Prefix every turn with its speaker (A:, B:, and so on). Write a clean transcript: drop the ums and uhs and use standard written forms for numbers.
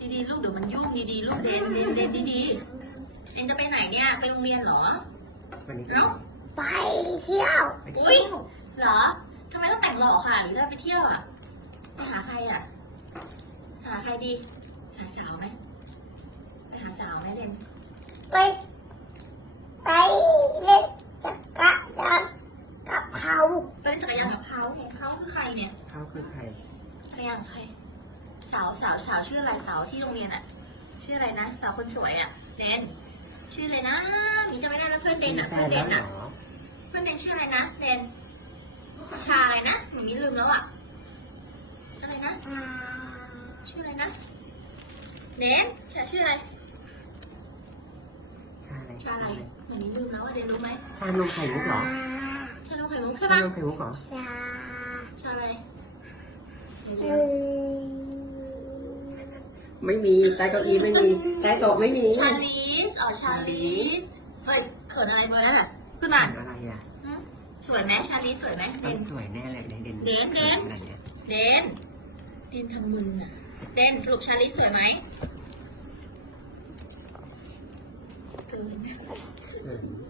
A: ดีๆลูกเดี๋ยวมันยุ่งดีๆลูกเดนดีๆเอ็นจะไปไหนเนี่ยไปโรงเรียนเหรอ
B: วันนี้
A: เอ้า
C: ไปเที่ยว
A: อุ้ยเหรอทำไมต้องแต่งหล่อค่ะหรือจะไปเที่ยวอ่ะไปหาใครอ่ะหาใครดีหาสาวไหมไปหาสาวไหมเดน
C: ไปเล่นจักรยานกับเขา
A: ไปเล่นจักรยานกับเขาเนี่ยเขาคือใครเนี่ย
B: เขาคือใคร
A: ใครอย่างใครสาวชื่ออะไรสาวที่โรงเรียนอ่ะชื่ออะไรนะสาวคนสวยอ่ะเดนชื่ออะไรนะมีจะไม่ได้แล้วเพื่อนเดนอ่ะ
B: ใช่
A: เพื่อนเด
B: แล้ว
A: น
B: เหร
A: อ่ะ
B: อ
A: เพื่อนเดนชื่ออะไรนะเดนชาอะไรนะหนูมีลืมแล้วอ่ะอะไรนะชื่ออะไรนะเดนชื่ออะไร
B: ชาอะไร
A: ชาอะไรหนูมีลืมแล้วอ่ะเดนรู้ไหม
B: ชานมไข่มุกเหรอ
A: ชานมไข่มุกใช่
B: ชา
A: ปะ
B: นมไข่มุกเหรอ
C: ชา
A: ชาอะไร
B: ไม่มีใต้เก้าอี้ไม่มีใต้โต๊ะไม่มี
A: ชาลิสอ๋อชาลิสเฮ้ยเขินอะไรเบอร์นั่นแหละขึ้นมา
B: อะไรอ่ะ
A: สวยไหมชาลิสสวยไหมเด
B: ต้อง
A: น
B: สวยแน่เลยเด่น
A: เด่น
B: ขนาดเนี้ย
A: เดนเดนทำมึนอ่ะเดนสรุปชาลิสสวยไหมตื่น
B: เออ